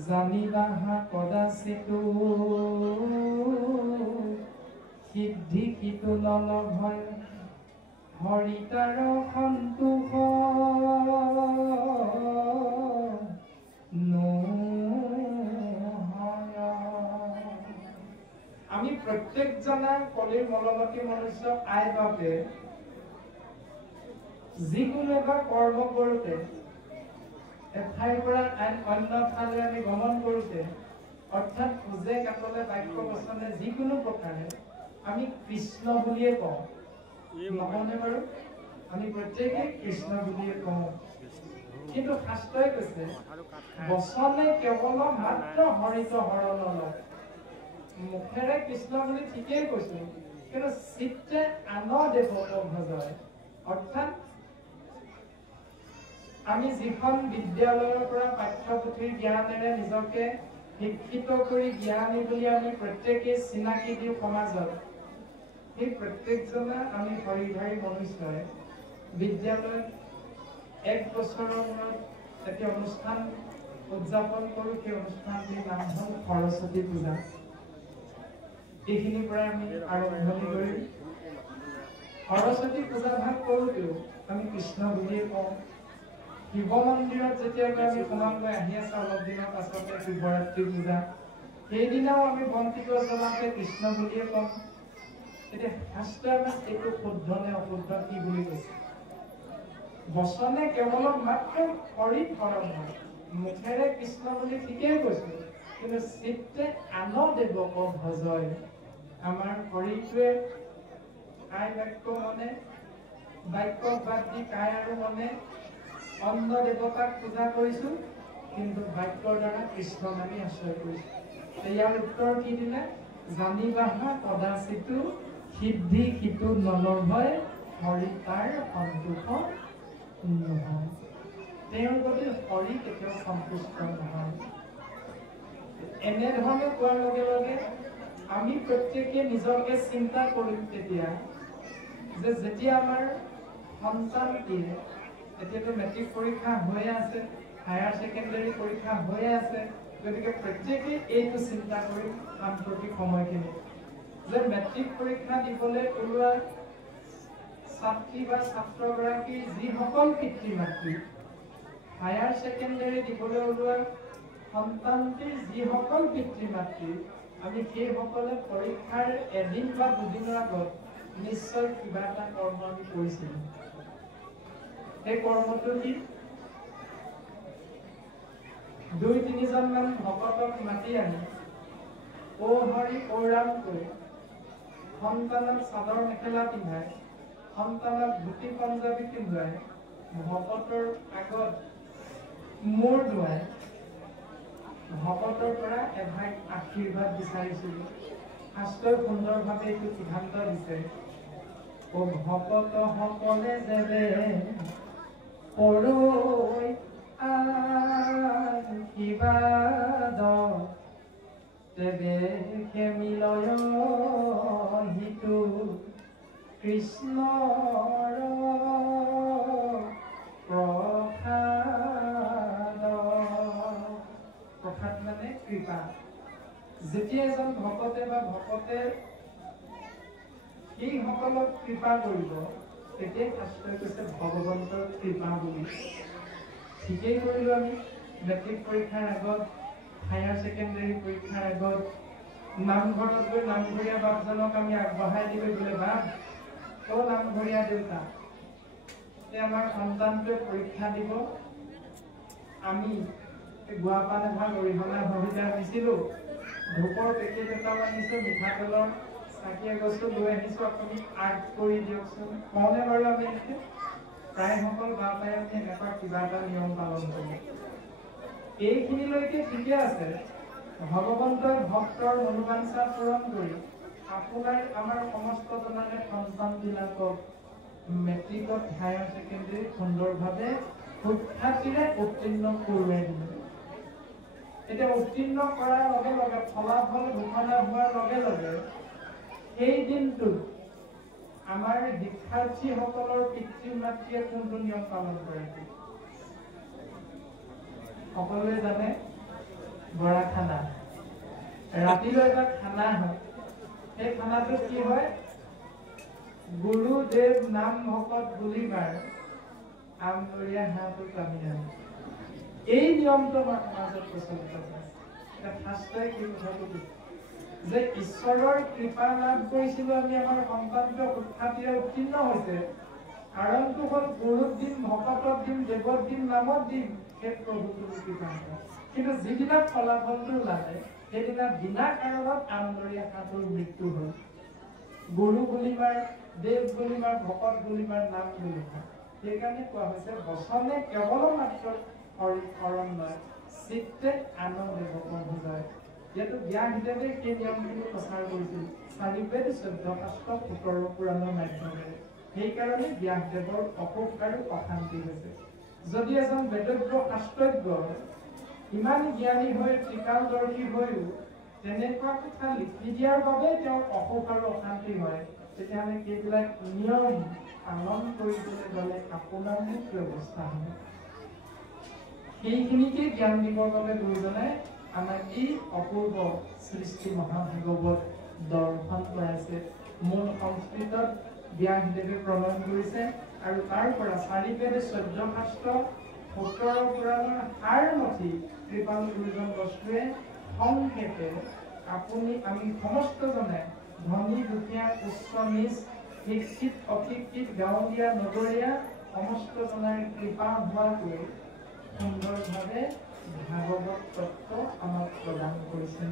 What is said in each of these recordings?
জানিবাহা কদাচিতো সিদ্ধি কিটো নলভয় হৰিতাৰ সন্তোষ আমি প্ৰত্যেকজনা কলিৰ মলমতী মনুষ্য আই বাপে যিকোনো এটা কৰ্ম কৰোঁতে এঠাইৰ পৰা অন্য ঠাইলৈ আমি গমন কৰোঁতে অৰ্থাৎ খোজে কাটলে বাক্য বচনে যিকোনো প্ৰকাৰে আমি কৃষ্ণ বুলিয়ে কওঁ নহয়নে বাৰু আমি প্ৰত্যেকেই কৃষ্ণ বুলিয়ে কওঁ কিন্তু শাস্ত্ৰই কৈছে বচনে কেৱল মাত্ৰ হৰিত হৰণ লয় মুখেৰে কৃষ্ণ বুলি ঠিকেই কৈছো কিন্তু চিত্তে আন দেৱক ভজয় অৰ্থাৎ আমি যিখন বিদ্যালয়ৰ পৰা পাঠ্যপুথিৰ জ্ঞানেৰে নিজকে শিক্ষিত কৰি জ্ঞানী বুলি আমি প্ৰত্যেকেই চিনাকি দিওঁ সমাজত সেই প্ৰত্যেকজনে আমি হৰিধাৰী মনুষ্যই বিদ্যালয়ত এক বছৰৰ মূৰত এটি অনুষ্ঠান উদযাপন কৰোঁ সেই অনুষ্ঠানটিৰ নাম হ'ল সৰস্বতী পূজা এইখিনিৰ পৰা আমি আৰম্ভণি কৰিম সৰস্বতী পূজা ভাগ কৰোঁতেও আমি কৃষ্ণ বুলিয়ে কওঁ শিৱ মন্দিৰত যেতিয়ালৈ আমি সোমাবলৈ আহি আছো অলপ দিনৰ পাছতে শিৱৰাত্ৰি পূজা সেইদিনাও আমি বন্তি জ্বলাওঁতে কৃষ্ণ বুলিয়ে ক'ম এতিয়া শাস্ত্ৰই আমাক এইটো শুদ্ধ নে অশুদ্ধ কি বুলি কৈছে বচনে কেৱল মাত্ৰ হৰিত হৰণ হয় মুখেৰে কৃষ্ণ বুলি ঠিকেই কৈছো কিন্তু চিত্তে আন দেৱক ভজয় আমাৰ হৰিটোৱে কাই বাক্য মনে বাক্য বাদ দি কাই আৰু মনে অন্য দেৱতাক পূজা কৰিছো কিন্তু বাক্যৰ দ্বাৰা কৃষ্ণক আমি আশ্ৰয় কৰিছো ইয়াৰ উত্তৰ কি দিলে জানিবাহা কদাচিতো সিদ্ধি কিটো নলভয় হৰি তাৰ সন্তোষ নহয় তেওঁৰ প্ৰতি হৰি কেতিয়াও সন্তুষ্ট নহয় এনেধৰণে কোৱাৰ লগে লগে আমি প্ৰত্যেকে নিজকে চিন্তা কৰিম তেতিয়া যে যেতিয়া আমাৰ সন্তানটিয়ে এতিয়াতো মেট্ৰিক পৰীক্ষা হৈয়ে আছে হায়াৰ ছেকেণ্ডাৰী পৰীক্ষা হৈয়ে আছে গতিকে প্ৰত্যেকেই এইটো চিন্তা কৰিম সাম্প্ৰতিক সময়খিনি যে মেট্ৰিক পৰীক্ষা দিবলৈ ওলোৱা ছাত্ৰী বা ছাত্ৰগৰাকীৰ যিসকল পিতৃ মাতৃ হায়াৰ ছেকেণ্ডাৰী দিবলৈ ওলোৱা সন্তানটিৰ যিসকল পিতৃ মাতৃ আমি সেইসকলে পৰীক্ষাৰ এদিন বা দুদিনৰ আগত নিশ্চয় কিবা এটা কৰ্ম আমি কৰিছিলোঁ এই কৰ্মটো কি ২-৩জন মান ভকতক মাতি আনি ও হৰি ও ৰাম কৈ সন্তানক চাদৰ মেখেলা পিন্ধাই সন্তানক ধুতি পঞ্জাবী পিন্ধাই ভকতৰ আগত মূৰ ধুৱাই ভকতৰ পৰা এভাগ আশীৰ্বাদ বিচাৰিছিলোঁ শাস্ত্ৰই সুন্দৰভাৱে এইটো সিদ্ধান্ত দিছে ও ভকত সকলে যেবে পৰৈ আশীৰ্বাদ তেবে খেমিলয় হিতু কৃষ্ণৰ প্ৰসাদ প্ৰসাদ মানে কৃপা যেতিয়া এজন ভকতে বা ভকতে সেইসকলক কৃপা কৰিব তেতিয়াই শাস্ত্ৰই কৈছে ভগৱন্তৰ কৃপা বুলি ঠিকেই কৰিলোঁ আমি মেট্ৰিক পৰীক্ষাৰ আগত হায়াৰ ছেকেণ্ডাৰী পৰীক্ষাৰ আগত নামঘৰত গৈ নামঘৰীয়া বাপজনক আমি আগবঢ়াই দিলোঁ বোলে বাপ অ নামঘৰীয়া দেউতা আমাৰ সন্তানটোৱে পৰীক্ষা দিব আমি গুৱাপান এভাগ অৰিহণা ভবিতা আনিছিলোঁ ধূপৰ পেকেট এটাও আনিছোঁ মিঠাতেলৰ চাকি এগছো লৈ আহিছোঁ আপুনি আৰ্ট কৰি দিয়কচোন কওঁনে বাৰু আমি এনেকৈ প্ৰায়সকল বাপাই আমি এনেকুৱা কিবা এটা নিয়ম পালন কৰোঁ এইখিনিলৈকে ঠিকে আছে ভগৱন্তৰ ভক্তৰ মনোবাঞ্ছা পূৰণ কৰি আপোনাৰ আমাৰ সমস্ত জনৰে সন্তানবিলাকক মেট্ৰিকত হায়াৰ ছেকেণ্ডাৰী সুন্দৰভাৱে সুখ্যাতিৰে উত্তীৰ্ণ কৰোৱাই দিলে এতিয়া উত্তীৰ্ণ কৰাৰ লগে লগে ফলাফল ঘোষণা হোৱাৰ লগে লগে সেই দিনটোত আমাৰ শিক্ষাৰ্থীসকলৰ পিতৃ মাতৃয়ে কোনটো নিয়ম পালন কৰে সকলোৱে জানে বৰা খানা ৰাতিলৈ এটা খানা হয় সেই খানাটোত কি হয় গুৰুদেৱ নাম ভকত বুলিবাৰ আমদৰীয়া হাঁহটো কামি আনে এই নিয়মটো মাজত প্ৰচলিত হয় এটা শাস্ত্ৰই কি কথাটো যে ঈশ্বৰৰ কৃপা লাভ কৰিছিলো আমি আমাৰ সন্তানটো শিক্ষাৰ্থীয়ে উত্তীৰ্ণ হৈছে কাৰণটো হ'ল গুৰুক দিম ভকতক দিম দেৱক দিম নামত দিম সেই প্ৰভুটোৰ কৃপা কিন্তু যিদিনা ফলাফলটো ওলালে সেইদিনা বিনা কাৰণত আমদৰীয়া হাঁহটোৰ মৃত্যু হ'ল গুৰু বুলিবাৰ দেৱ বুলিবাৰ ভকত বুলিবাৰ নাম বুলিবাৰ সেইকাৰণে কোৱা হৈছে বচনে কেৱল মাত্ৰ শৰণ লয় চিত্তে আনন্দ বুজায় যিহেতু ব্যাসদেৱে সেই নিয়মখিনি প্ৰচাৰ কৰিছিল চাৰিবেদ 14 শাস্ত্ৰ 17 পুৰাণৰ মাধ্যমেৰে সেইকাৰণে ব্যাসদেৱৰ অসুখ আৰু অশান্তি হৈছে যদি এজন বেদজ্ঞ শাস্ত্ৰজ্ঞ ইমান জ্ঞানী হৈ ত্ৰিকালদৰ্শী হৈও তেনেকুৱা কথা লিখি দিয়াৰ বাবে তেওঁৰ অসুখ আৰু অশান্তি হয় তেতিয়াহ'লে সেইবিলাক নিয়ম পালন কৰিবলৈ গ'লে আপোনাৰ কি অৱস্থা হ'ব সেইখিনিকে জ্ঞান দিবৰ বাবে গুৰুজনে আমাক এই অপূৰ্ব সৃষ্টি মহাভাগৱত দৰ্শন কৰাইছে মূল সংস্কৃতত ব্যাসদেৱে প্ৰণয়ন কৰিছে আৰু তাৰ পৰা চাৰিবেদ 14 শাস্ত্ৰ 17 পুৰাণৰ সাৰমথি কৃপাল গুৰুজন বস্তুৱে সংক্ষেপে আপুনি আমি সমস্তজনে ধনী দুখীয়া উচ্চ নিচ শিক্ষিত অশিক্ষিত গাঁৱলীয়া নগৰীয়া সমস্তজনৰ কৃপা হোৱাকৈ সুন্দৰভাৱে ভাগৱত তত্ত্ব আমাক প্ৰদান কৰিছে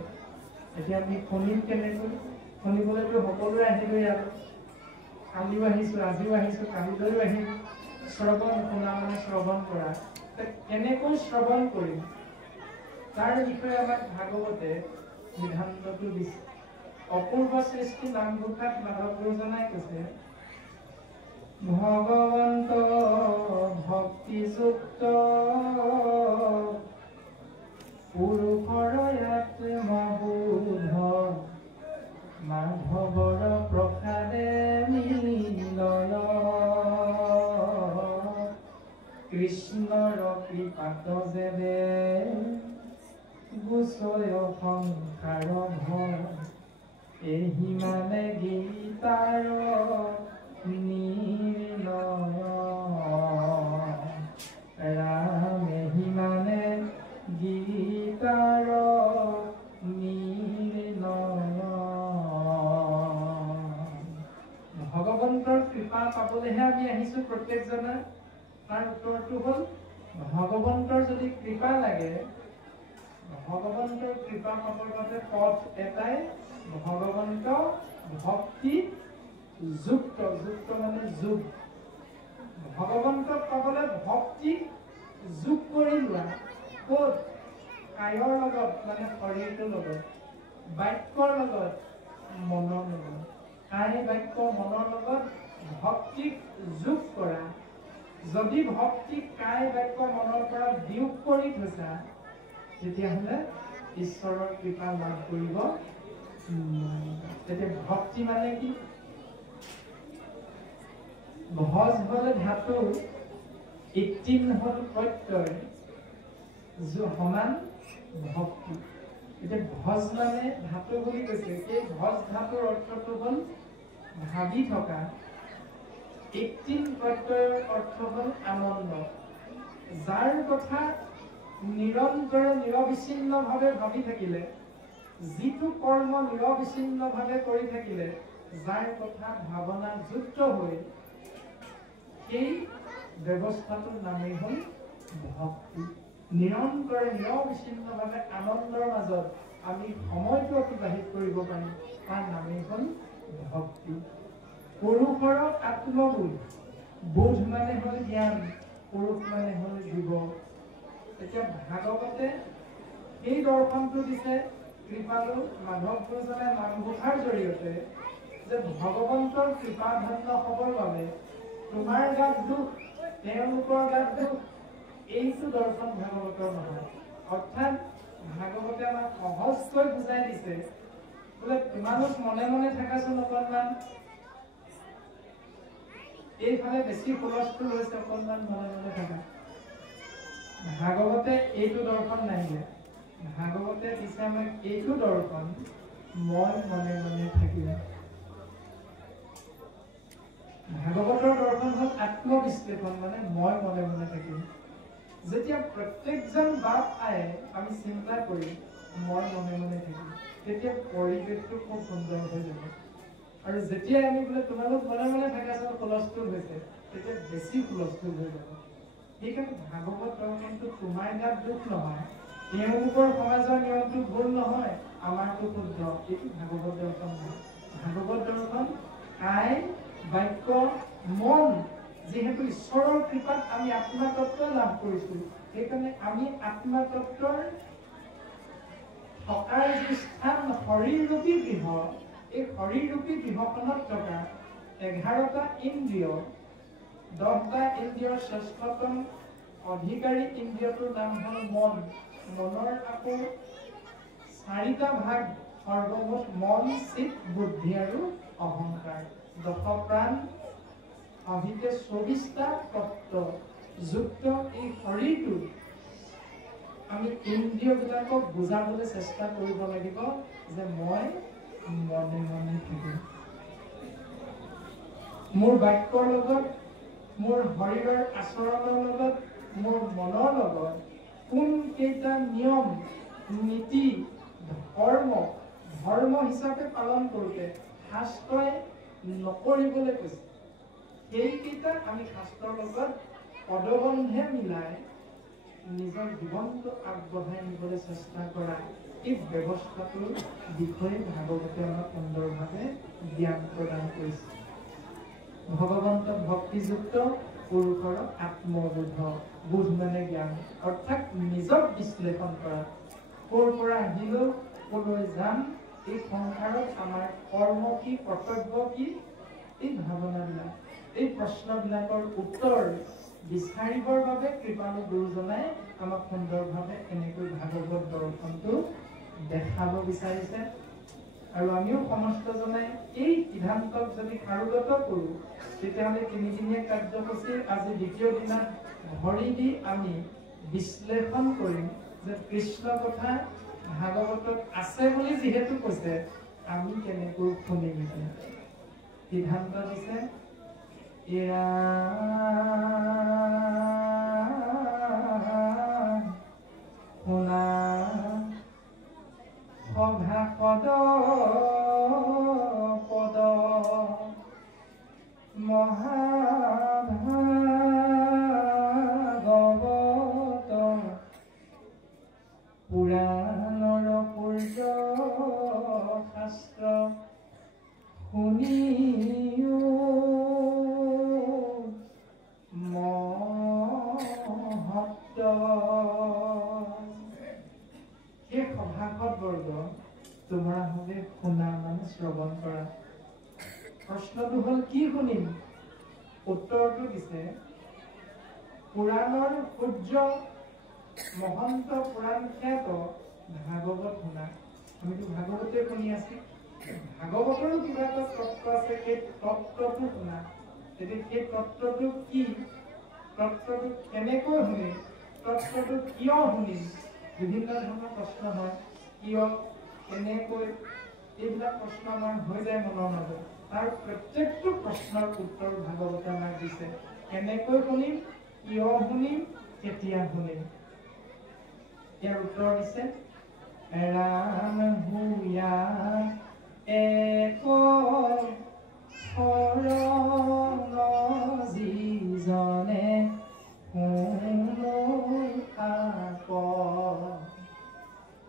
এতিয়া আমি শুনিম কেনেকৈ শুনিবলৈতো সকলোৱে আহিলোঁ ইয়াত কালিও আহিছোঁ আজিও আহিছোঁ কালিলৈও আহিম শ্ৰৱণ শুনা মানে শ্ৰৱণ কৰা কেনেকৈ শ্ৰৱণ কৰিম তাৰ বিষয়ে আমাক ভাগৱতে সিদ্ধান্তটো দিছে অপূৰ্ব সৃষ্টি নামঘোষাত মাধৱ গুৰুজনাই কৈছে ভগৱন্ত ভক্তিযুক্ত পুৰুষৰ আত্মবোধ মাধৱৰ প্ৰসাদে মিলয় কৃষ্ণৰ কৃপাত যেবে গুচয় সংসাৰ ভয় এহি মানে গীতাৰ নিলয় ৰাম এহি মানে গীতাৰ নিলয় ভগৱন্তৰ কৃপা পাবলৈহে আমি আহিছোঁ প্ৰত্যেকজনে তাৰ উত্তৰটো হ'ল ভগৱন্তৰ যদি কৃপা লাগে ভগৱন্তৰ কৃপা পাবৰ বাবে পথ এটাই ভগৱন্ত ভক্তি যুক্ত যুক্ত মানে যোগ ভগৱন্তক পাবলৈ ভক্তি যোগ কৰি লোৱা ক'ত কায়ৰ লগত মানে শৰীৰটোৰ লগত বাক্যৰ লগত মনৰ লগত কায় বাক্য মনৰ লগত ভক্তিক যোগ কৰা যদি ভক্তিক কায় বাক্য মনৰ পৰা বিয়োগ কৰি থৈছা তেতিয়াহ'লে ঈশ্বৰৰ কৃপা লাভ কৰিব তেতিয়া ভক্তি মানে কি ভজ হলে ধাতু ইতিম হল প্ৰত্যয় সমান ভক্তি এতিয়া ভজ মানে ধাতু বুলি কৈছে এই ভজ ধাতুৰ অৰ্থটো হ'ল ভাবি থকা ইতিম প্ৰত্যয়ৰ অৰ্থ হ'ল আনন্দ যাৰ কথা নিৰন্তৰে নিৰবিচ্ছিন্নভাৱে ভাবি থাকিলে যিটো কৰ্ম নিৰবিচ্ছিন্নভাৱে কৰি থাকিলে যাৰ কথা ভাৱনা যুক্ত হৈ সেই ব্যৱস্থাটোৰ নামেই হ'ল ভক্তি নিৰন্তৰে নিৰবিচ্ছিন্নভাৱে আনন্দৰ মাজত আমি সময়টো অতিবাহিত কৰিব পাৰিম তাৰ নামেই হ'ল ভক্তি পুৰুষৰ আত্মবোধ বোধ মানে হ'ল জ্ঞান পুৰুষ মানে হ'ল জীৱ এতিয়া ভাগৱতে এই দৰ্শনটো দিছে কৃপালু মাধৱ গুৰুজনে নামঘোষাৰ জৰিয়তে যে ভগৱন্তৰ কৃপাধন্য হ'বৰ বাবে তোমাৰ গাত দুখ তেওঁলোকৰ গাত দুখ এইটো দৰ্শন ভাগৱতৰ নহয় অৰ্থাৎ ভাগৱতে আমাক সহজকৈ বুজাই দিছে বোলে তোমালোক মনে মনে থাকাচোন অকণমান এইফালে বেছি হুলস্থুল হৈছে অকণমান মনে মনে থাকা ভাগৱতে এইটো দৰ্শন নাহিলে ভাগৱতে দিছে আমাক এইটো দৰ্শন, মই মনে মনে থাকিম। ভাগৱতৰ দৰ্শন হ'ল আত্মবিশ্লেষণ, মানে মই মনে মনে থাকিম। যেতিয়া প্ৰত্যেকজন বাপ আয়ে আমি চিন্তা কৰিম মই মনে মনে থাকিম, তেতিয়া পৰিৱেশটো খুব সুন্দৰ হৈ যাব। আৰু যেতিয়া আমি বোলে তোমালোক মনে মনে থাকা চব হুলস্থুল হৈছে, তেতিয়া বেছি হুলস্থুল হৈ যাব। সেইকাৰণে ভাগৱত দৰ্শনটো তোমাৰ গাত দুখ নহয়, তেওঁলোকৰ সমাজৰ নিয়মটো ভুল নহয়, আমাৰটো শুদ্ধ, এইটো ভাগৱত দৰ্শন নহয়। ভাগৱত দৰ্শন কায় বাক্য মন, যিহেতু ঈশ্বৰৰ কৃপাত আমি আত্মাতত্ব লাভ কৰিছোঁ, সেইকাৰণে আমি আত্মাতত্বৰ থকাৰ যি স্থান শৰীৰৰূপী গৃহ, এই শৰীৰৰূপী গৃহখনত থকা 11টা ইন্দ্ৰিয়, 10টা ইন্দ্ৰিয়ৰ শ্ৰেষ্ঠতম অধিকাৰী ইন্দ্ৰিয়টোৰ নাম হ'ল মন। মনৰ আকৌ 4টা ভাগ, সৰ্বমুঠ মন, চিত, বুদ্ধি আৰু অহংকাৰ। 10 প্ৰাণ সহিতে 24টা তত্ত্ব যুক্ত এই শৰীৰটো আমি ইন্দ্ৰিয়বিলাকক বুজাবলৈ চেষ্টা কৰিব লাগিব যে মই মনে মনে থাকিম। মোৰ বাক্যৰ লগত, মোৰ শৰীৰৰ আচৰণৰ লগত, মোৰ মনৰ লগত কোন কেইটা নিয়ম নীতি ধৰ্ম হিচাপে পালন কৰোঁতে শাস্ত্ৰই নকৰিবলৈ কৈছে, সেইকেইটা আমি শাস্ত্ৰৰ লগত পদবন্ধে মিলাই নিজৰ জীৱনটো আগবঢ়াই নিবলৈ চেষ্টা কৰা, এই ব্যৱস্থাটোৰ বিষয়ে ভাগৱতে আমাক সুন্দৰভাৱে জ্ঞান প্ৰদান কৰিছে। ভগৱন্তক ভক্তিযুক্ত পুৰুষৰ আত্মবোধ, বোধ মানে জ্ঞান, অৰ্থাৎ নিজক বিশ্লেষণ কৰা, ক'ৰ পৰা আহিলো, ক'লৈ যাম, এই সংসাৰত আমাৰ কৰ্ম কি, কৰ্তব্য কি, এই ভাৱনাবিলাক, এই প্ৰশ্নবিলাকৰ উত্তৰ বিচাৰিবৰ বাবে কৃপালু গুৰুজনাই আমাক সুন্দৰভাৱে এনেকৈ ভাগৱত দৰ্শনটো দেখাব বিচাৰিছে। আৰু আমিও সমস্তজনে এই সিদ্ধান্তক যদি কাৰুগত কৰোঁ, তেতিয়াহ'লে 3দিনীয়া কাৰ্যসূচীৰ আজি দ্বিতীয় দিনা ভৰি দি আমি বিশ্লেষণ কৰিম যে কৃষ্ণ কথা ভাগৱতত আছে বুলি যিহেতু কৈছে, আমি কেনেকৈ শুনিম। সিদ্ধান্ত দিছে এয়া শুনা সভা পদ পদ মহাভাগৱত পুৰাণৰ সূৰ্য শাস্ত্ৰ শুনিও মহত্ব। সেই সভাসদ বৰ্গ তোমাৰ হবে শুনা মানে শ্ৰৱণ কৰা। প্ৰশ্নটো হ'ল কি শুনিম? উত্তৰটো দিছে পুৰাণৰ সূৰ্য মহন্ত পুৰাণ খ্যাত ভাগৱত শুনা। আমিতো ভাগৱতে শুনি আছো, ভাগৱতৰো কিবা এটা তত্ত্ব আছে, সেই তত্ত্বটো শুনা। এতিয়া সেই তত্ত্বটো কি, তত্ত্বটো কেনেকৈ শুনিম, তত্ত্বটো কিয় শুনিম, বিভিন্ন ধৰণৰ প্ৰশ্ন হয়। কিয়, কেনেকৈ, এইবিলাক প্ৰশ্ন আমাৰ হৈ যায় মনৰ মাজত। তাৰ প্ৰত্যেকটো প্ৰশ্নৰ উত্তৰ ভাগৱতে আমাক দিছে। কেনেকৈ শুনিম, কিয় শুনিম, কেতিয়া শুনিম। ইয়াৰ উত্তৰ দিছে ৰাম ভূঞা এক শৰণ যিজনে আক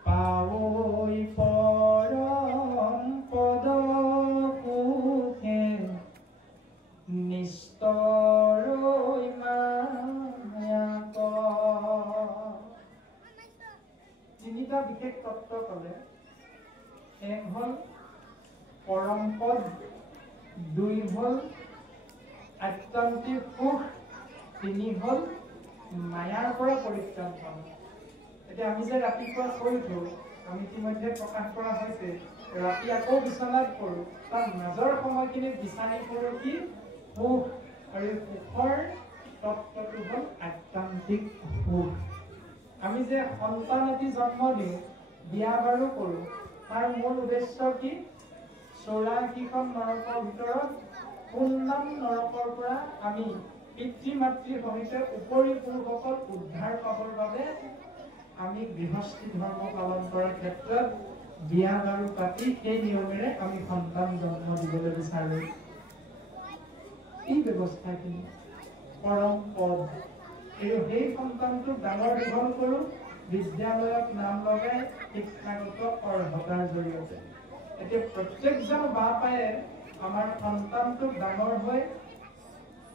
পাৱৈ পৰম পদ সুখে নিস্তৰৈ মায়াক। তিনিটা বিশেষ তত্ত্ব ক'লে, এক হ'ল পৰম পদ, 2 হ'ল আত্যন্তিক সুখ, 3 হ'ল মায়াৰ পৰা পৰিত্ৰাণ পাওঁ। এতিয়া আমি যে ৰাতিপুৱা শুই উঠো, আমি ইতিমধ্যে প্ৰকাশ কৰা হৈছে, ৰাতি আকৌ বিচনাত পৰোঁ, তাৰ মাজৰ সময়খিনিত বিচাৰি পৰোঁ কি সুখ, আৰু সুখৰ তত্ত্বটো হ'ল আত্যন্তিক সুখ। আমি যে সন্তান এটি জন্ম দিওঁ, বিয়া বাৰু কৰোঁ, তাৰ মূল উদ্দেশ্য কি? 84খন নৰকৰ ভিতৰত 15 নৰকৰ পৰা আমি পিতৃ মাতৃৰ সহিতে উপৰি পুৰুষসকল উদ্ধাৰ পাবৰ বাবে আমি গৃহস্থী ধৰ্ম পালন কৰাৰ ক্ষেত্ৰত বিয়া বাৰু পাতি সেই নিয়মেৰে আমি সন্তান জন্ম দিবলৈ বিচাৰোঁ। এই ব্যৱস্থাখিনি পৰম পদ। সেই সন্তানটোক ডাঙৰ দীঘল কৰোঁ বিদ্যালয়ত নাম লগাই শিক্ষাগত অৰ্হতাৰ জৰিয়তে। এতিয়া প্ৰত্যেকজন বাপায়ে আমাৰ সন্তানটোক ডাঙৰ হৈ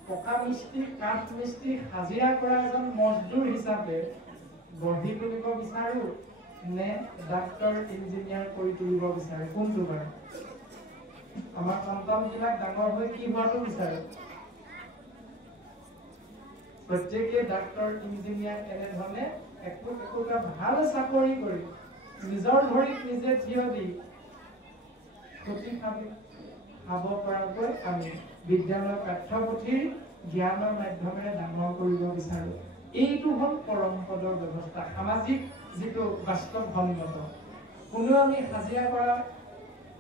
পকা মিস্ত্ৰী, কাঠ মিস্ত্ৰী, হাজিৰা কৰা এজন মজদুৰ হিচাপে গঢ়ি তুলিব বিচাৰোঁ নে ডাক্তৰ ইঞ্জিনিয়াৰ কৰি তুলিব বিচাৰোঁ? কোনটো বাৰু? আমাৰ সন্তানবিলাক ডাঙৰ হৈ কি হোৱাটো বিচাৰোঁ? প্ৰত্যেকে ডাক্তৰ ইঞ্জিনিয়াৰ এনেধৰণে একোটা ভাল চাকৰি কৰি নিজৰ ভৰিত নিজে থিয় দি ক্ষতি খাব পৰাকৈ আমি বিজ্ঞানৰ পাঠ্যপুথিৰ জ্ঞানৰ মাধ্যমেৰে ডাঙৰ কৰিব বিচাৰোঁ। এইটো হ'ল পৰম পদৰ ব্যৱস্থা, সামাজিক যিটো বাস্তৱসন্মত। কোনো আমি হাজিৰা কৰা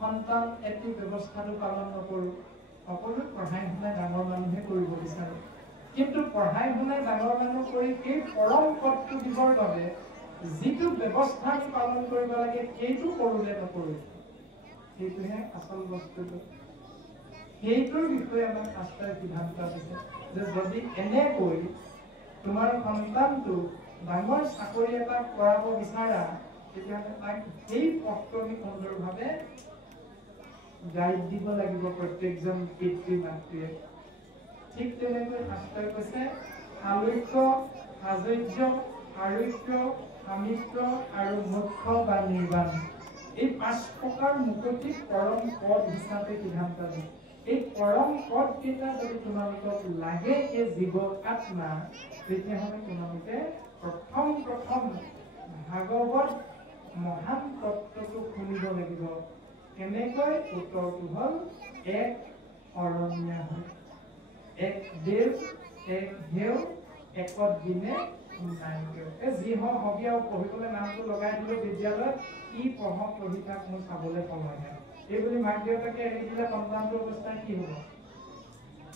সন্তান এটি ব্যৱস্থাটো পালন নকৰোঁ। সকলো পঢ়াই শুনাই ডাঙৰ মানুহে কৰিব বিচাৰোঁ। কিন্তু পঢ়াই শুনাই ডাঙৰ মানুহ কৰি সেই পৰম পদটো দিবৰ বাবে যিটো ব্যৱস্থা আমি পালন কৰিব লাগে সেইটো কৰোঁ নে নকৰোঁ, সেইটোহে আচল বস্তুটো। সেইটোৰ বিষয়ে আমাক শাস্ত্ৰই সিদ্ধান্ত দিছে যে যদি এনেকৈ তোমাৰ সন্তানটো ডাঙৰ চাকৰি এটা কৰাব বিচাৰা, তেতিয়াহ'লে তাক সেই পথটো আমি সুন্দৰভাৱে গাইড দিব লাগিব প্ৰত্যেকজন পিতৃ মাতৃয়ে। ঠিক তেনেকৈ শাস্ত্ৰই কৈছে আলোক্য, আজৰ্য, আৰোগ্য, সামিত্য আৰু মুখ্য বা নিৰ্বাণ, এই 5 প্ৰকাৰ মুকতি পৰম পদ হিচাপে সিদ্ধান্ত দিয়ে। এই পৰম পদ কেইটা যদি তোমালোকক লাগে এই জীৱ আত্মা, তেতিয়াহ'লে তোমালোকে প্ৰথম ভাগৱত মহান তত্ত্বটো শুনিব লাগিব। কেনেকৈ? উত্তৰটো হ'ল এক অৰণ্য হয়, এক দেৱ, এক দেও, একত দিনে যি হবি আৰু পঢ়িবলৈ নামটো লগাই দিলো বিদ্যালয়ত, কি পঢ়ক পঢ়ি থাক, মোৰ চাবলৈ সময় নাই, এইবুলি মাক দেউতাকে এৰি দিলে সন্তানটোৰ অৱস্থা কি হ'ব?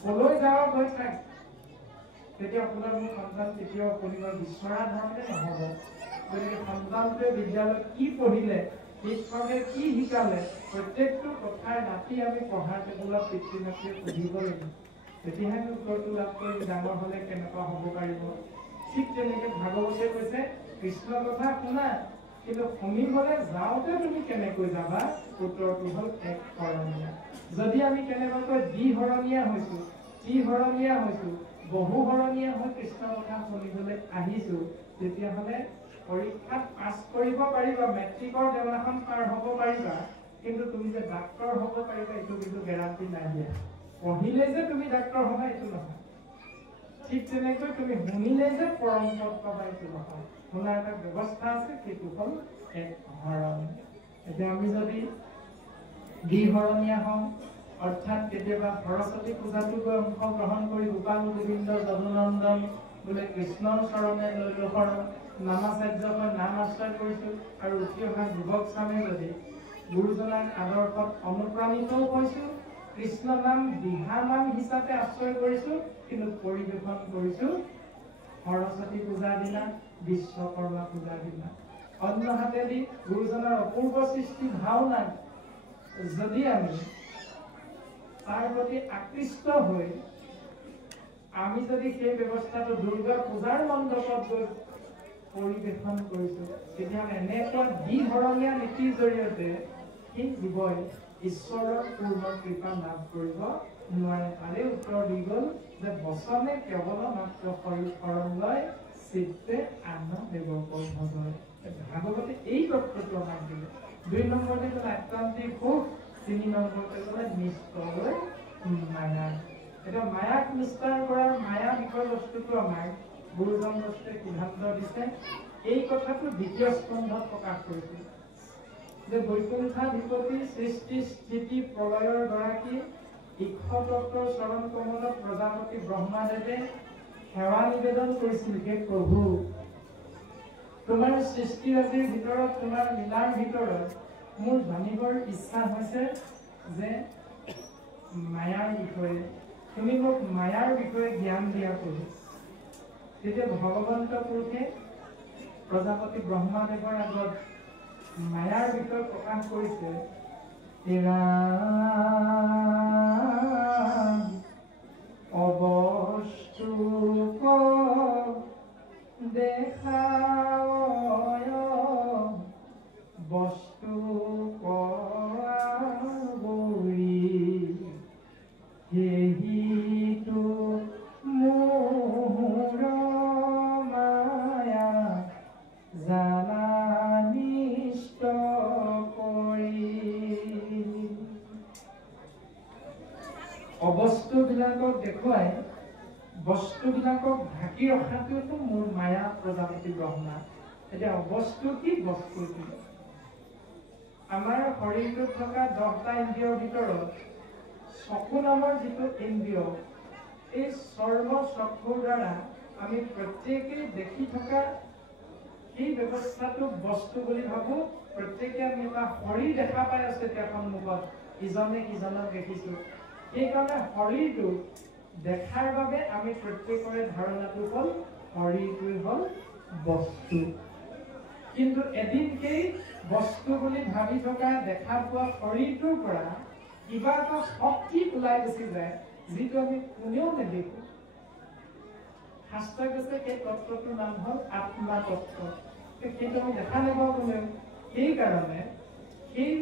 কলৈ যাওঁ গৈ থাক, তেতিয়া আপোনাৰ মোৰ সন্তান কেতিয়াও পঢ়িব বিচৰা ধৰণে নহ'ব। গতিকে সন্তানটোৱে বিদ্যালয়ত কি পঢ়িলে, শিক্ষকে কি শিকালে, প্ৰত্যেকটো কথাই ৰাতি আমি পঢ়াৰ টেবুলত পিতৃ মাতৃয়ে পঢ়িব লাগিব। তেতিয়াহে উত্তৰটো লাভ কৰি ডাঙৰ হ'লে কেনেকুৱা হ'ব পাৰিব। ঠিক তেনেকে ভাগৱতে কৈছে কৃষ্ণ কথা শুনা, কিন্তু শুনিবলৈ যাওঁতে তুমি কেনেকৈ যাবা? উত্তৰটো হ'ল এক শৰণীয়া। যদি আমি কেনেবাকৈ দ্বিশৰণীয়া হৈছো, ত্ৰিশৰণীয়া হৈছো, বহুশৰণীয়া হৈ কৃষ্ণ কথা শুনিবলৈ আহিছো, তেতিয়াহ'লে পৰীক্ষাত পাছ কৰিব পাৰিবা, মেট্ৰিকৰ দেৱালখন পাৰ হ'ব পাৰিবা, কিন্তু তুমি যে ডাক্তৰ হ'ব পাৰিবা এইটো কিন্তু গেৰাণ্টি নাই দিয়া। পঢ়িলে যে তুমি ডাক্তৰ হ'বা এইটো নহয়। ঠিক তেনেকৈ তুমি শুনিলে যে পৰম পদ পাবা এইটো নহয়। শুনাৰ এটা ব্যৱস্থা আছে, সেইটো হ'ল এক হৰণ। এতিয়া আমি যদি দ্বিশৰণীয়া হওঁ, অৰ্থাৎ কেতিয়াবা সৰস্বতী পূজাটো গৈ অংশগ্ৰহণ কৰি গোপাল গোবিন্দ যদুনন্দন বোলে কৃষ্ণৰ চৰণে লৈলো শৰণ, নামাচাৰ্য হৈ নাম আশ্ৰয় কৰিছোঁ, আৰু উঠি অহা যুৱক চামে যদি গুৰুজনাৰ আদৰ্শত অনুপ্ৰাণিতও হৈছোঁ, কৃষ্ণ নাম দিহানাম হিচাপে আশ্ৰয় কৰিছোঁ, কিন্তু পৰিৱেশন কৰিছোঁ সৰস্বতী পূজাৰ দিনা, বিশ্বকৰ্মা পূজাৰ দিনা। অন্য হাতেদি গুৰুজনাৰ অপূৰ্ব সৃষ্টি ভাওনাক যদি আমি তাৰ প্ৰতি আকৃষ্ট হৈ আমি যদি সেই ব্যৱস্থাটো দুৰ্গা পূজাৰ মণ্ডপত গৈ পৰিৱেশন কৰিছোঁ, তেতিয়াহ'লে এনেকুৱা দ্বিশৰণীয়া নীতিৰ জৰিয়তে সেই জীৱই ঈশ্বৰৰ পূৰ্ণ কৃপা লাভ কৰিব নোৱাৰে। তাৰে উত্তৰ দি গ'ল যে বচনে কেৱল মাত্ৰ শৰণ লয়, চিত্তে আন দেৱক ভজয়। ভাগৱতে এই তত্ত্বটো আমাক দিলে। 2 নম্বৰতে ক'লে আত্মান্তিক সুখ, 3 নম্বৰতে ক'লে নিষ্ঠলৈ মায়া। এতিয়া মায়াক নিষ্ঠাৰ কৰাৰ মায়া বিষয়বস্তুটো আমাক গুৰুজন বস্তুৱে সিদ্ধান্ত দিছে। এই কথাটো 2য় স্কন্ধত প্ৰকাশ কৰিছিল যে বৈকুণ্ঠাধিপতি সৃষ্টি স্থিতি প্ৰলয়ৰ গৰাকী ইক্ষতত্বৰ চৰণ কমলত প্ৰজাপতি ব্ৰহ্মাদেৱে সেৱা নিবেদন কৰিছিল, হে প্ৰভু তোমাৰ সৃষ্টিৰাজিৰ ভিতৰত তোমাৰ লীলাৰ ভিতৰত মোৰ জানিবৰ ইচ্ছা হৈছে যে মায়াৰ বিষয়ে তুমি মোক মায়াৰ বিষয়ে জ্ঞান দিয়া কৰি। তেতিয়া ভগৱন্ত পুৰুষে প্ৰজাপতি ব্ৰহ্মাদেৱৰ আগত মায়াৰ বিষয়ে প্ৰকাশ কৰিছে। অবস্তু দেখাও বস্তু হেহিটো মোৰ মায়া জালানিষ্ট কৰি। অবস্তুবিলাকক দেখুৱাই বস্তুবিলাকক ঢাকি ৰখাটোতো মোৰ মায়া প্ৰজাপতি ব্ৰহ্মা। এতিয়া অবস্তু কি বস্তু কি? আমাৰ শৰীৰটোত থকা 10টা ইন্দ্ৰিয়ৰ ভিতৰত চকু নামৰ যিটো ইন্দ্ৰিয়, এই চৰ্ম চক্ষুৰ দ্বাৰা আমি প্ৰত্যেকেই দেখি থকা এই ব্যৱস্থাটো বস্তু বুলি ভাবো। প্ৰত্যেকে আমি এটা শৰীৰ দেখা পাই আছো এতিয়া সন্মুখত, ইজনে সিজনক দেখিছো। সেইকাৰণে শৰীৰটো দেখাৰ বাবে আমি প্ৰত্যেকৰে ধাৰণাটো হ'ল শৰীৰটোৱে হ'ল বস্তু। কিন্তু এদিন সেই বস্তু বুলি ভাবি থকা দেখা পোৱা শৰীৰটোৰ পৰা কিবা এটা শক্তি ওলাই গুচি যায়, যিটো আমি কোনেও নেদেখো। শাস্ত্ৰই কৈছে সেই তত্ত্বটোৰ নাম হ'ল আত্মা তত্ত্ব। সেইটো আমি দেখা নাপাওঁ কোনেও। সেইকাৰণে সেই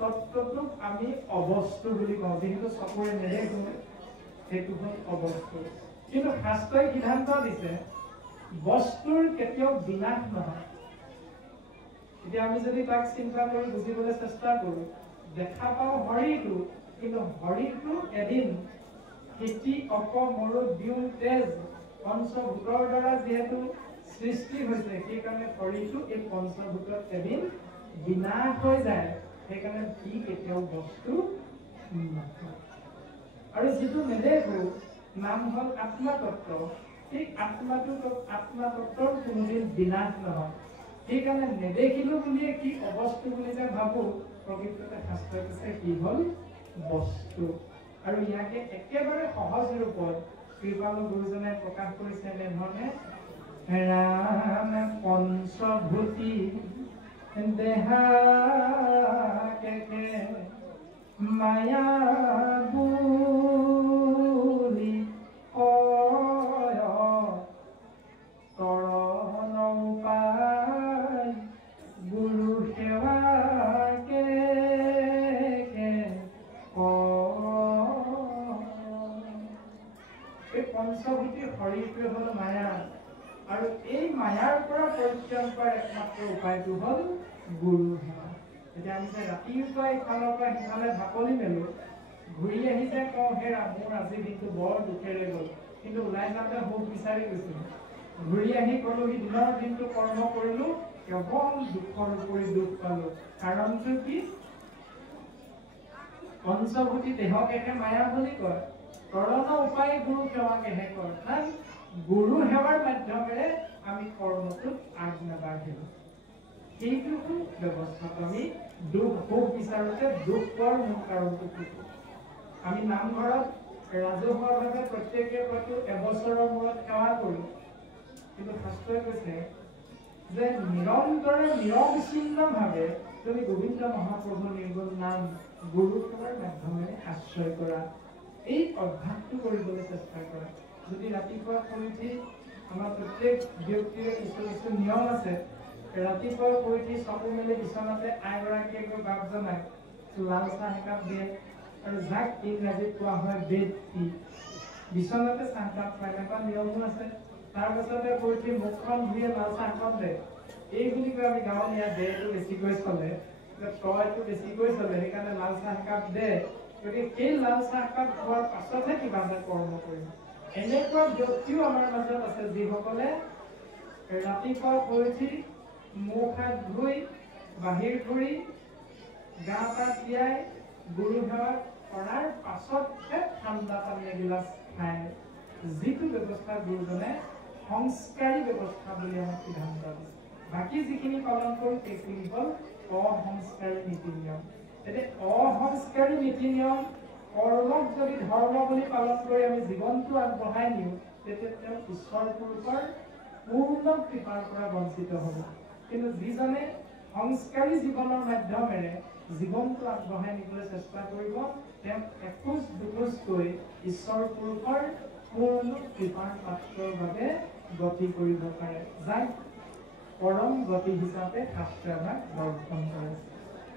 তত্ত্বটোক আমি অবস্তু বুলি কওঁ, যিহেতু চকুৰে নেদেখো, সেইটো হ'ল অবস্তু। কিন্তু শাস্ত্ৰই সিদ্ধান্ত দিছে বস্তুৰ কেতিয়াও বিনাশ নহয়। এতিয়া আমি যদি তাক চিন্তা কৰি বুজিবলৈ চেষ্টা কৰো, দেখা পাওঁ শৰীৰটো, কিন্তু শৰীৰটো এদিন খেতি অপ মৰু দিউ তেজ পঞ্চভূতৰ দ্বাৰা যিহেতু সৃষ্টি হৈছে, সেইকাৰণে শৰীৰটো এই পঞ্চভূতত এদিন বিনাশ হৈ যায়। সেইকাৰণে সি কেতিয়াও বস্তু নহয়। আৰু যিটো নেদেখো নাম হ'ল আত্মতত্ত্ব, সেই আত্মতত্ত্বৰ কোনোদিন বিনাশ নহয়। সেইকাৰণে নেদেখিলো বুলিয়ে কি অবস্তু বুলি যে ভাবো, প্ৰকৃততে শাস্ত্ৰই কৈছে কি হ'ল বস্তু। আৰু ইয়াকে একেবাৰে সহজ ৰূপত কৃপালু গুৰুজনে প্ৰকাশ কৰিছে এনেধৰণে, ৰাম পঞ্চভূতি দেহা কেকে মায়া বুলি কয়, তৰণ উপায় গুৰু সেৱা কে এই পঞ্চভূতিৰ শৰীৰটোৱে হ'ল মায়া। আৰু এই মায়াৰ পৰা পৰিত্ৰাণ পোৱাৰ একমাত্ৰ উপায়টো হ'ল গুৰু সেৱা। এতিয়া আমি যে ৰাতিপুৱা ইফালৰ পৰা সিফালে ঢাপলি মেলো, ঘূৰি আহি যে কওঁ হেৰা মোৰ আজিৰ দিনটো বৰ দুখেৰে গ'ল, কিন্তু ওলাই যাওঁতে সুখ বিচাৰি গৈছিলো। ঘূৰি আহি কলো সি দিনৰ দিনটো কৰ্ম কৰিলো, কেৱল দুখৰ উপৰি দুখ পালো। কাৰণটো কি? পঞ্চভূতি দেহকেহে মায়া বুলি কয়, তৰণ উপায় গুৰু সেৱাকেহে কয়। গুৰু সেৱাৰ মাধ্যমেৰে আমি কৰ্মটোত আগ নাবাঢ়িলো। সেইটো ব্যৱস্থাত আমি দুখ সুখ বিচাৰোতে দুখ পোৱাৰ মূল কাৰণটো কি? আমি নামঘৰত ৰাজহুৱাভাৱে প্ৰত্যেকে প্ৰতি এবছৰৰ মূৰত সেৱা কৰো, কিন্তু শাস্ত্ৰই কৈছে যে নিৰন্তৰে নিৰবিচ্ছিন্নভাৱে তুমি গোবিন্দ মহাপ্ৰভুৰ নিৰ্গুণ নাম গুৰু সেৱাৰ মাধ্যমেৰে আশ্ৰয় কৰা। এই অভ্যাসটো কৰিবলৈ চেষ্টা কৰা। যদি ৰাতিপুৱা শুই উঠি আমাৰ প্ৰত্যেক ব্যক্তিৰে কিছু কিছু নিয়ম আছে, ৰাতিপুৱা শুই উঠি চকু মেলি বিচনাতে আইগৰাকীয়ে গৈ বাপ জনায়, লাল চাহ একাপ দিয়ে, আৰু যাক ইংৰাজীত কোৱা হয় বেড টি, বিচনাতে চাহকাপ খায়, এটা নিয়মো আছে। তাৰ পাছতে শুই উঠি মুখখন ধুয়ে লাল চাহখন দে। এই বুলি কৈ আমি গাঁৱলীয়া দেটো বেছিকৈ চলে, তইটো বেছিকৈ চলে, সেইকাৰণে লাল চাহ একাপ দে। গতিকে সেই লাল চাহকাপ খোৱাৰ পাছতহে কিবা এটা কৰ্ম কৰিম। এনেকুৱা ব্যক্তিও আমাৰ মাজত আছে যিসকলে ৰাতিপুৱা শুই উঠি মুখ হাত ধুই বাহিৰ ঘূৰি গা পা তিয়াই গুৰু সেৱা কৰাৰ পাছতহে ঠাণ্ডা পানী এগিলাচ খায়, যিটো ব্যৱস্থা গুৰুজনে সংস্কাৰী ব্যৱস্থা বুলি আমাক সিদ্ধান্ত দিছে। বাকী যিখিনি পালন কৰোঁ সেইখিনি হ'ল অসংস্কাৰী নীতি নিয়ম। এতিয়া অসংস্কাৰী নীতি নিয়ম কৰ্মক যদি ধৰ্ম বুলি পালন কৰি আমি জীৱনটো আগবঢ়াই নিওঁ, তেতিয়া তেওঁ ঈশ্বৰ পুৰুষৰ পূৰ্ণ কৃপাৰ পৰা বঞ্চিত হ'ব। কিন্তু যিজনে সংস্কাৰী জীৱনৰ মাধ্যমেৰে জীৱনটো আগবঢ়াই নিবলৈ চেষ্টা কৰিব, তেওঁ এখোজ দুখোজকৈ ঈশ্বৰ পুৰুষৰ পূৰ্ণ কৃপাৰ পাত্ৰৰ বাবে গতি কৰিব পাৰে, যাক পৰম গতি হিচাপে শাস্ত্ৰে আমাক দৰ্শন কৰে।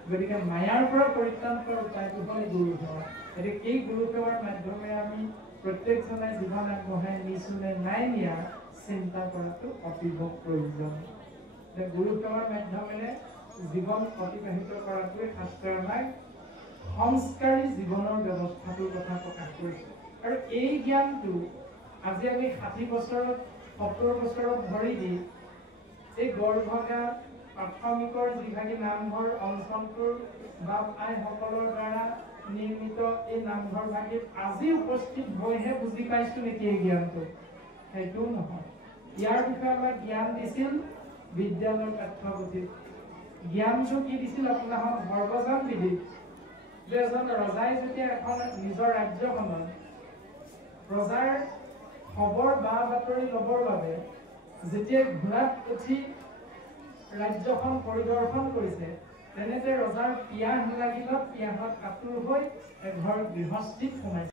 গতিকে মায়াৰ পৰা পৰিত্ৰাণ পোৱাৰ উপায়টো হ'ল গুৰু সেৱা। গতিকে এই গুৰু সেৱাৰ মাধ্যমেৰে আমি প্ৰত্যেকজনে জীৱন আগবঢ়াই নিছোঁ নে নাই নিয়া চিন্তা কৰাটো অতীৱ প্ৰয়োজন। গুৰু সেৱাৰ মাধ্যমেৰে জীৱন অতিবাহিত কৰাটোৱে শাস্ত্ৰে আমাক সংস্কাৰী জীৱনৰ ব্যৱস্থাটোৰ কথা প্ৰকাশ কৰিছে। আৰু এই জ্ঞানটো আজি আমি 60 বছৰত 70 বছৰত ধৰি দি এই গড়ভগা প্ৰাথমিকৰ যিভাগে নামঘৰ অঞ্চলটোৰ বাপ আইসকলৰ দ্বাৰা নিৰ্মিত এই নামঘৰ ভাগিত আজি উপস্থিত হৈহে বুজি পাইছো নেকি এই জ্ঞানটো? সেইটোও নহয়। ইয়াৰ বিষয়ে আমাক জ্ঞান দিছিল বিদ্যালয়ৰ পাঠ্যপুথিত। জ্ঞানটো কি দিছিল আপোনাক সৰ্বজন বিদিত, যে এজন ৰজাই যেতিয়া এখন নিজৰ ৰাজ্যখনত প্ৰজাৰ খবৰ বা বাতৰি ল'বৰ বাবে যেতিয়া ঘোঁৰাত উঠি ৰাজ্যখন পৰিদৰ্শন কৰিছে, তেনেতে ৰজাৰ পিয়াহ লাগিলত পিয়াহত কাতোৰ হৈ এঘৰ গৃহস্থিত সোমাইছে।